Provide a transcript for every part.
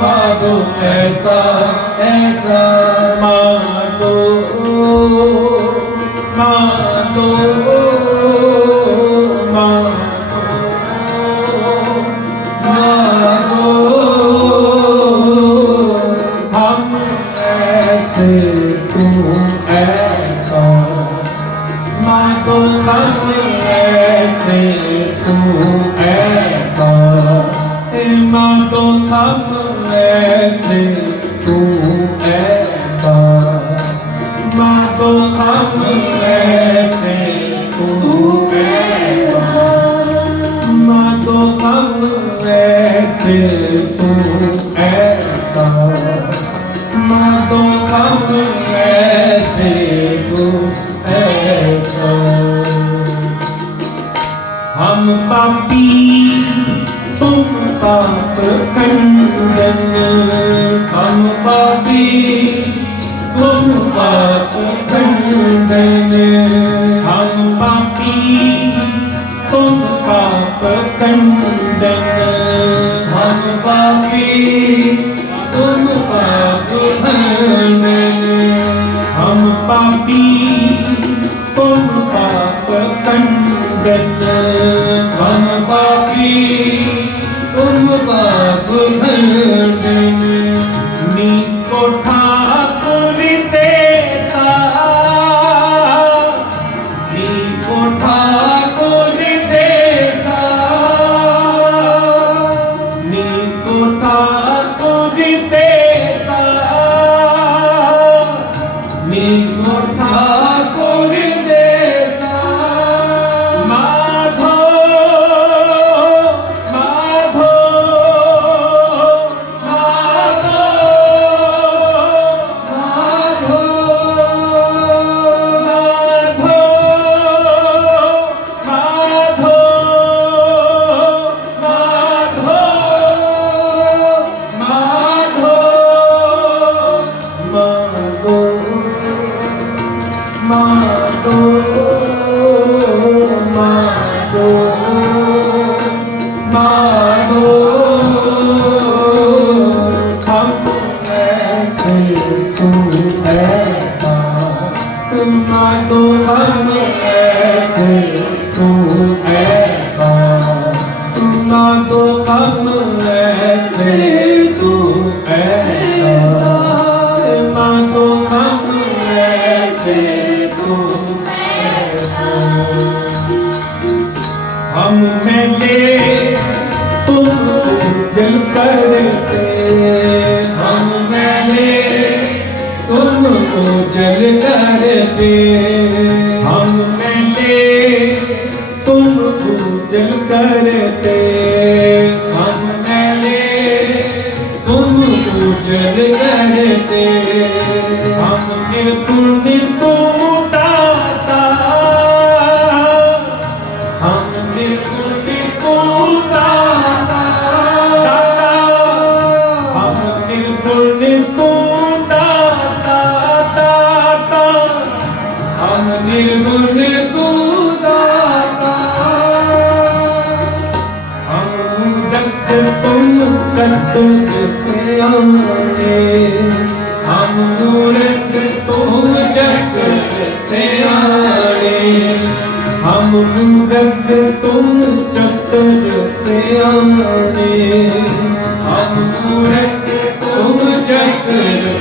Mago, Esa, Esa. be for the path of better. Allah bacana.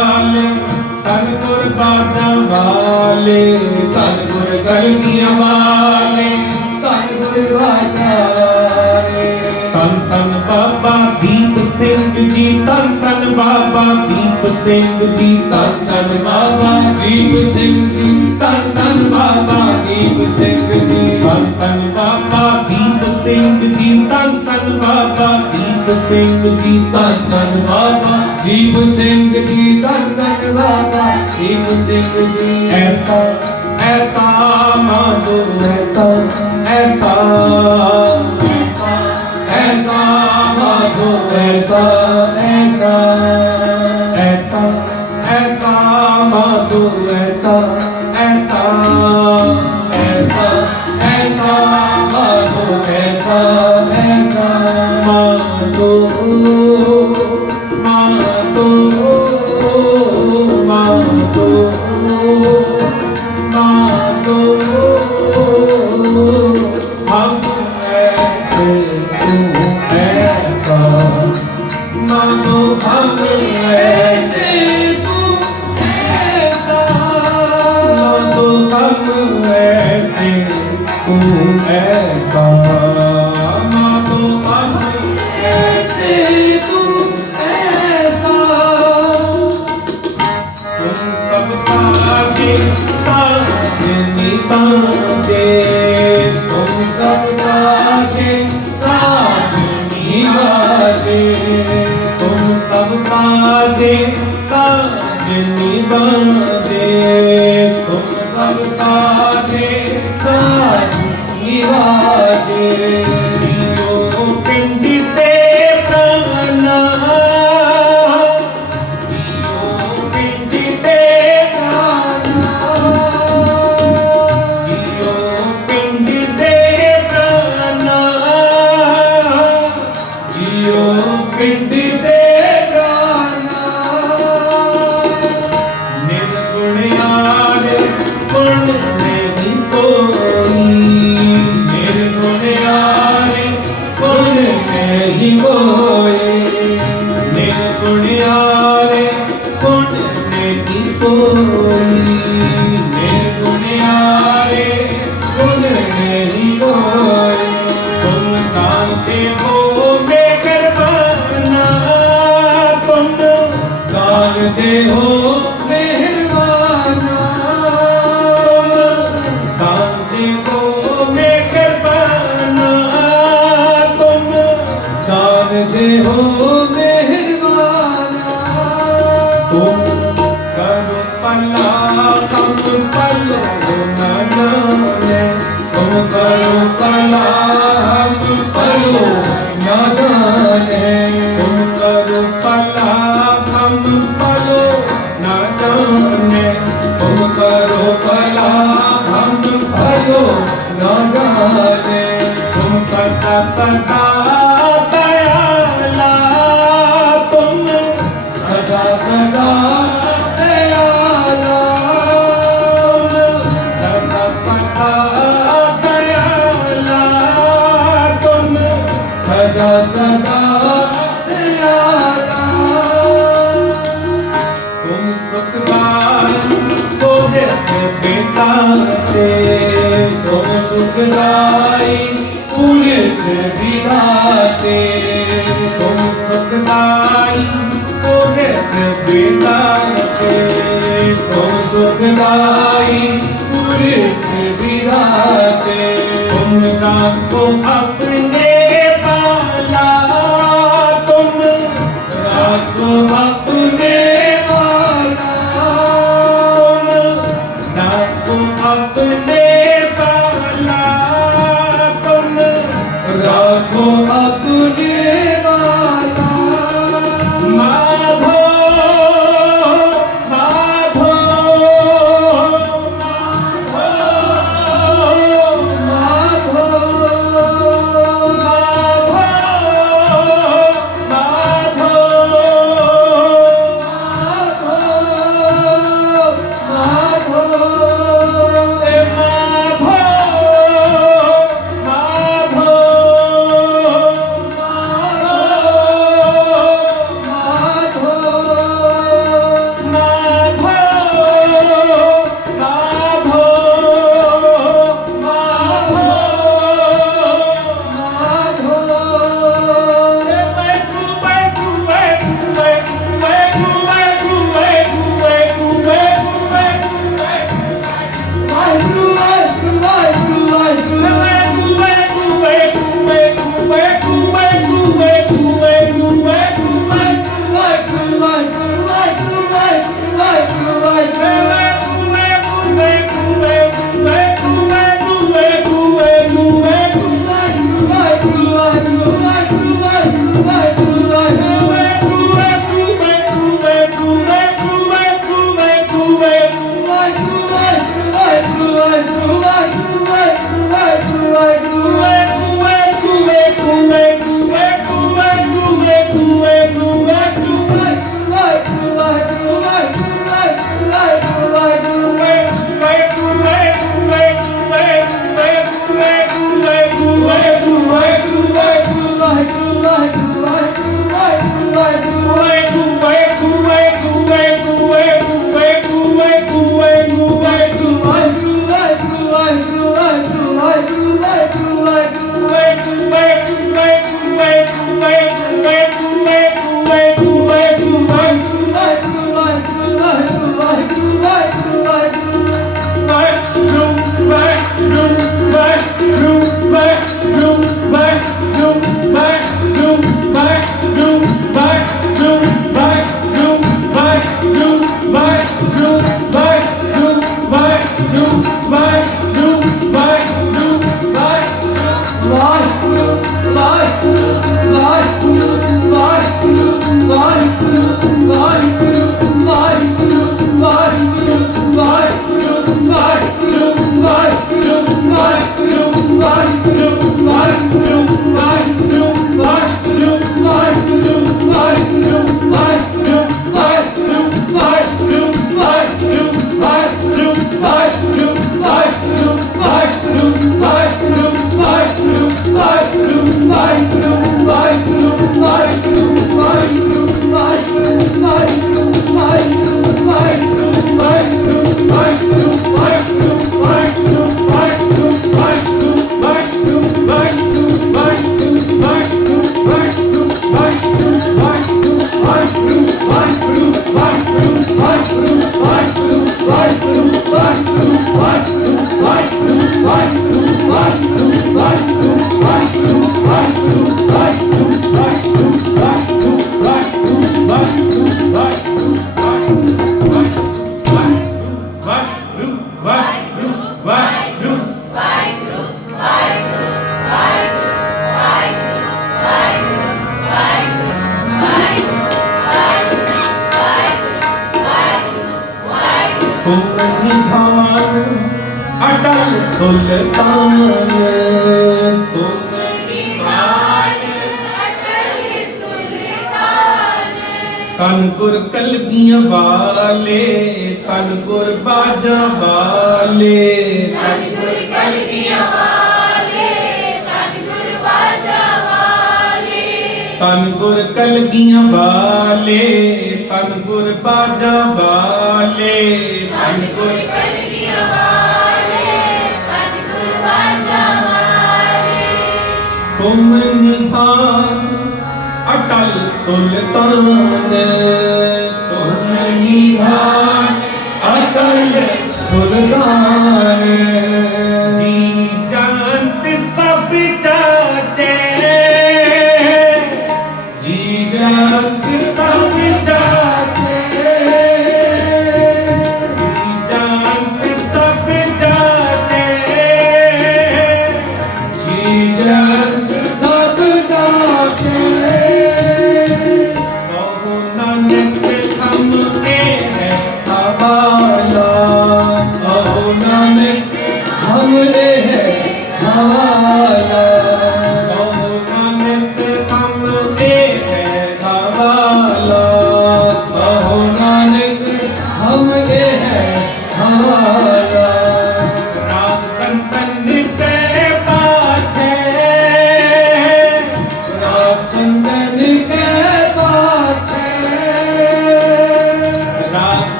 ਵਾਲੇ ਤਨ ਗੁਰ ਬਾਜਾਂ ਵਾਲੇ ਤਨ ਗੁਰ ਕਲਗੀਆਂ ਵਾਲੇ ਤਨ ਗੁਰ ਬਾਜਾਂ ਵਾਲੇ ਤਨ ਤਨ ਬਾਬਾ ਦੀਪ ਸਿੰਘ ਜੀ ਤਨ ਤਨ ਬਾਬਾ ਦੀਪ ਸਿੰਘ ਜੀ ਤਨ ਤਨ ਬਾਬਾ ਦੀਪ ਸਿੰਘ ਜੀ ਤਨ ਤਨ ਬਾਬਾ ਦੀਪ ਸਿੰਘ ਜੀ ਤਨ ਤਨ ਬਾਬਾ ਦੀਪ ਸਿੰਘ ਜੀ ਤਨ ਤਨ ਬਾਬਾ ਦੀਪ ਸਿੰਘ ਜੀ ਤਨ ਤਨ ਬਾਬਾ ਦੀਪ ਸਿੰਘ ਜੀ ਧੰਨ ਧੰਨ ਦਾਤਾ ਦੀਪ ਸਿੰਘ ਜੀ। ਐਸਾ ਐਸਾ ਮਾਨੋ ਐਸਾ ਐਸਾ। ਐਸਾ। ਐਸਾ ਐਸਾ ਐਸਾ। ਐਸਾ। ਐਸਾ। ਤੂੰ ਐਸਾ Hey, oh. સદા સદા सकदाई पुलित विधाते तुम सकदाई पुलित विधाते तुम सकदाई पुलित विधाते तुम रात को अप ਅਟਲ ਸੁਲਤਾਨ ਤੁਮ ਤਨ ਗੁਰ ਕਲਗੀਆਂ ਵਾਲੇ ਤਨ ਗੁਰ ਬਾਜਾਂ ਵਾਲੇ ਤਨ ਗੁਰ ਕਲਗੀਆਂ ਵਾਲੇ ਤਨ ਗੁਰ ਬਾਜਾ ਵਾਲੇ ਤਨ ਗੁਰ ਕਲਗੀਆਂ ਵਾਲੇ ਤਨ ਗੁਰ ਬਾਜਾਂ ਵਾਲੇ ਤਨ ਗੁਰ ਕਲਗੀਆਂ ਵਾਲੇ सुन परवान तुम निहान अटल सुल्तान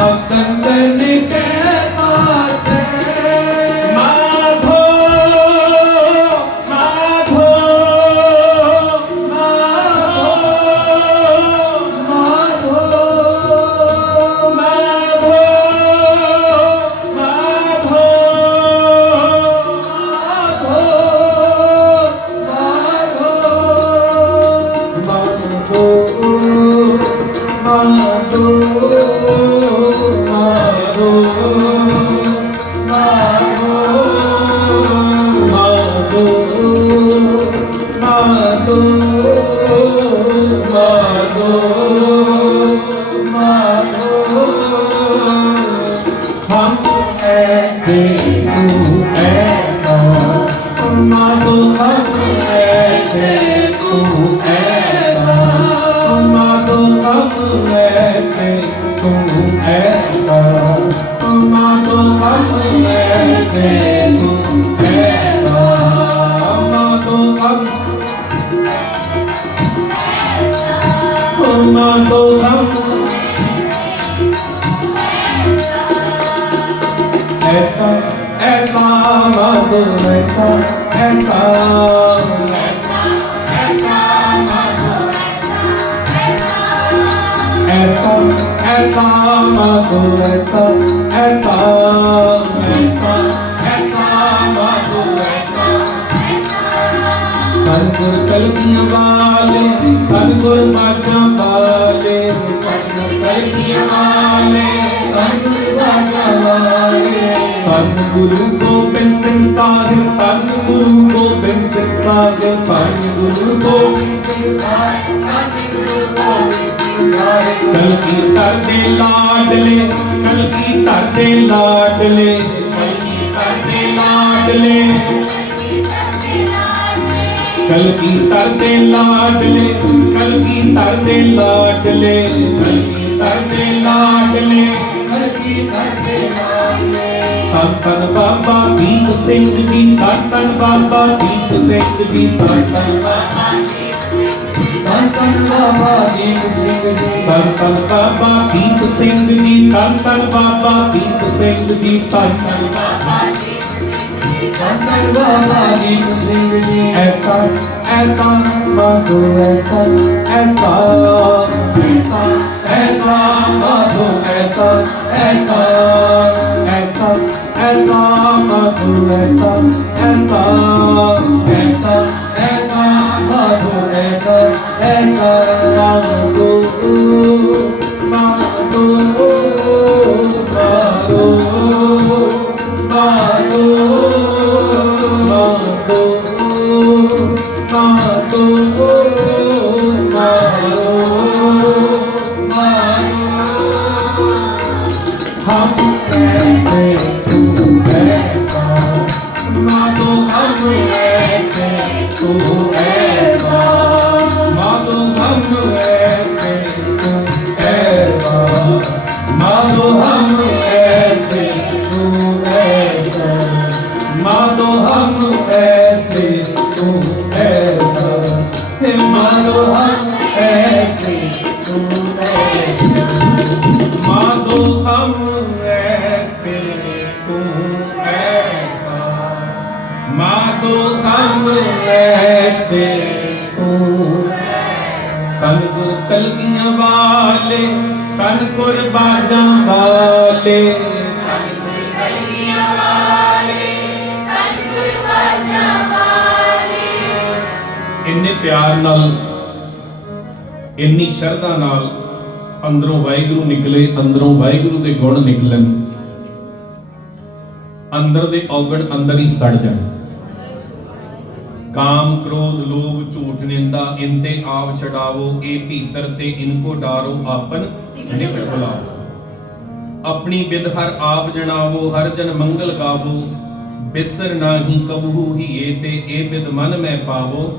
house and Yeah. ऐसा ऐसा ऐसा मानो ऐसा ऐसा ऐसा ऐसा मानो ऐसा तन गुर कलगियां वाले तन गुर माता वाले तन गुर कलगियां वाले तन गुर माता वाले तन गुरु गोबिंद सिंह साहिब तन गुरु गोबिंद सिंह साहिब तन गुरु गोबिंद सिंह साहिब तन गुरु गोबिंद सिंह साहिब कल की तरदे लाडले कल की तरदे ਧੰਨ ਧੰਨ ਬਾਬਾ, ਦੀਪ ਸਿੰਘ ਜੀ ਧੰਨ ਧੰਨ ਬਾਬਾ, ਦੀਪ ਸਿੰਘ ਜੀ ਧੰਨ ਧੰਨ ਬਾਬਾ ਧੰਨ ਧੰਨ ਬਾਬਾ, ਦੀਪ ਸਿੰਘ ਜੀ ਧੰਨ ਧੰਨ ਬਾਬਾ, ਦੀਪ ਸਿੰਘ ਜੀ ਧੰਨ ਧੰਨ ਬਾਬਾ, ਦੀਪ ਸਿੰਘ ਜੀ ਧੰਨ ਧੰਨ ਬਾਬਾ ਧੰਨ ਬਾਬਾ, ਦੀਪ ਸਿੰਘ ਜੀ, ਐਸਾ ਐਸਾ ਬਾਬਾ ਐਸਾ ਐਸਾ Oh. ਇੰਨੇ ਪਿਆਰ ਨਾਲ, ਇੰਨੀ ਸ਼ਰਧਾ ਨਾਲ ਅੰਦਰੋਂ ਵਾਹਿਗੁਰੂ ਨਿਕਲੇ, ਅੰਦਰੋਂ ਵਾਹਿਗੁਰੂ ਦੇ ਗੁਣ ਨਿਕਲਣ, ਅੰਦਰ ਦੇ ਔਗਣ ਅੰਦਰ ਹੀ ਸੜ ਜਾਣ। ਕਾਮ, ਕ੍ਰੋਧ, ਲੋਭ, ਝੂਠ, ਨਿੰਦਾ ਇੰਤੇ ਆਪ ਛਡਾਵੋ, ਇਹ ਭੀਤਰ ਤੇ ਇਨਕੋ ਡਾਰੋ ਆਪਨ ਨਿਕਟ ਬੁਲਾਓ। ਆਪਣੀ ਬਿਦ ਹਰ ਆਪ ਜਣਾਵੋ, ਹਰ ਜਨ ਮੰਗਲ ਗਾਵੋ। ਬਿਸਰ ਨਾਹੀ ਕਬਹੂ ਹੀ ਏ ਤੇ, ਇਹ ਬਿਦ ਮਨ ਮੈਂ ਪਾਵੋ।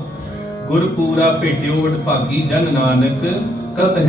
ਗੁਰ ਪੂਰਾ ਭੇਟਿਓ ਭਾਗੀ ਜਨ ਨਾਨਕ ਕਤ ਹੈ